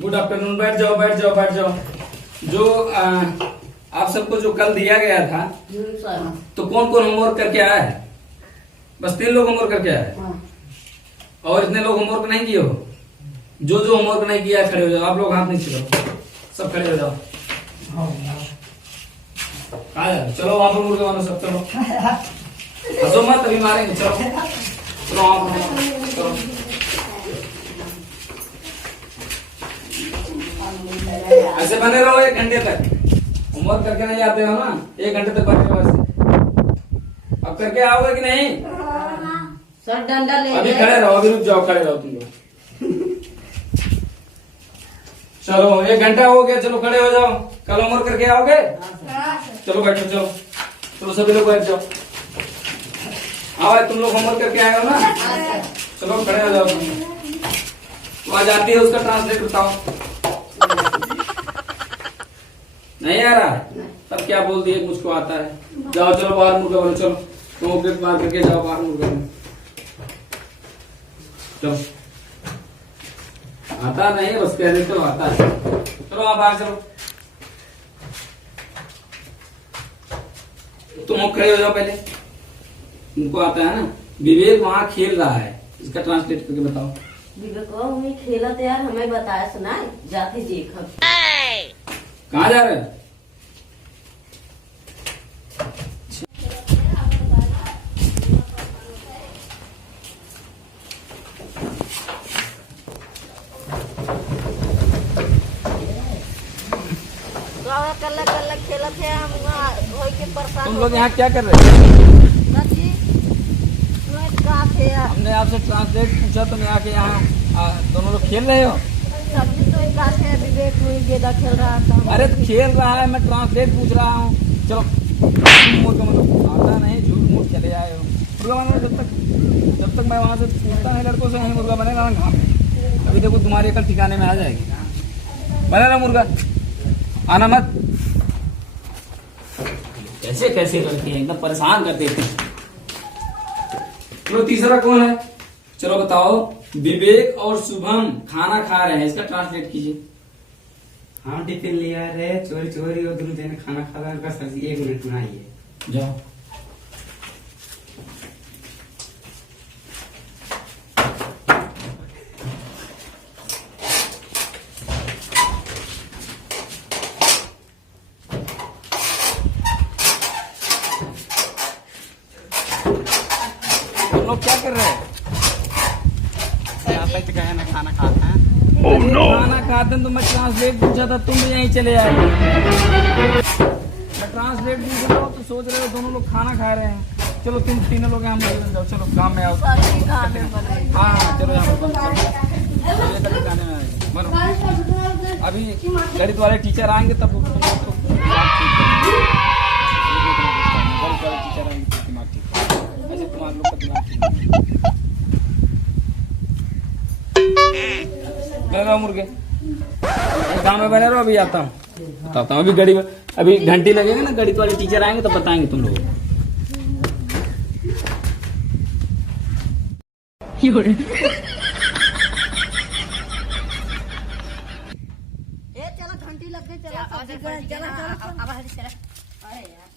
Good afternoon. बैठ जाओ बैठ जाओ बैठ जाओ। जो आप सबको जो कल दिया गया था तो कौन कौन होमवर्क करके आया है? बस 3 लोग होमवर्क करके आए हैं और इतने लोग होमवर्क नहीं किए हो। जो जो होमवर्क नहीं किया है खड़े हो जाओ। आप लोग हाथ नहीं छिड़ो, सब खड़े हो जाओ। चलो आप लोग मुर्गे बनो सब। चलो हंसो मत, अभी मारेंगे। चलो चलो आप चलो। ऐसे बने रहो 1 घंटे तक। होमवर्क करके नहीं आते हो ना, 1 घंटे तक बने रहो ऐसे। अब करके आओगे कि नहीं? सर डंडा ले अभी खड़े रहो, अभी रुक जाओ, खड़े रहो तुम लोग। चलो 1 घंटा हो गया, चलो खड़े हो जाओ। कल होमवर्क करके आओगे? चलो बैठो, चलो चलो सभी लोग बैठ जाओ। आओ तुम लोग होमवर्क करके आए हो ना, चलो खड़े हो जाओ। वो आ जाती है, उसका ट्रांसलेट बताओ। नहीं आ रहा? तब क्या बोल दिए मुझको आता है। जाओ चलो बाहर मुर्गा बनो। चलो तुम ऑब्जेक्ट मार करके जाओ बाहर मुर्गा बनो। चलो आता नहीं, बस कहने तो आता है। चलो आप बाहर चलो। तुम खड़े हो जाओ पहले, उनको आता है ना। विवेक वहाँ खेल रहा है, इसका ट्रांसलेट करके बताओ। विवेक खेला तो यार हमें बताया सुना जाती जी। कहाँ जा रहे हैं? कल खेला थे हम के परेशान। तुम लोग यहाँ क्या कर रहे हैं? हमने आपसे ट्रांसलेट पूछा, तुम यहाँ के यहाँ दोनों लोग खेल रहे हो। सब्जी तो एक बात है, विवेक गेंदा खेल रहा था। अरे तो खेल रहा है, मैं ट्रांसलेट पूछ रहा हूँ। चलो मुर्गा मतलब आता नहीं, झूठ मूठ चले आए हो। मुर्गा बनो जब तक मैं वहाँ से पूछता नहीं लड़कों से, नहीं मुर्गा बनेगा ना घाम। अभी देखो तुम्हारी अकल ठिकाने में आ जाएगी। बनेगा मुर्गा, आना मत। कैसे कैसे करती है, एकदम परेशान कर देते हैं। चलो तीसरा कौन है? चलो बताओ। विवेक और शुभम खाना खा रहे हैं, इसका ट्रांसलेट कीजिए। हाँ टिफिन लिया रहे, चोरी चोरी और दोनों जने खाना खा रहे, उनका सब्जी 1 मिनट में आई है। जाओ तुम लोग क्या कर रहे हैं? ना खाना खाता है। Oh, no. खाना खाते हैं तो मैं ट्रांसलेट पूछा था, तुम भी यहीं चले आए। मैं ट्रांसलेट पूछ रहा हूँ तो सोच रहे हो दोनों लोग खाना खा रहे हैं। चलो तुम तीनों लोग यहाँ मिल जाओ। चलो काम में आओ। हाँ चलो यहाँ पर गाने में बनो। अभी गणित वाले टीचर आएंगे तब तुम लोग तो टीचर आएंगे तो दिमाग ठीक। ऐसे तुम्हारे लोग का दिमाग ठीक है। मुर्गे गाँव में बने रहो, अभी आता हूँ बताता हूँ। अभी गड़ी में अभी घंटी लगेगा ना, गणित वाले टीचर आएंगे तब बताएंगे तुम लोग। चलो घंटी लग गई। चलो अरे यार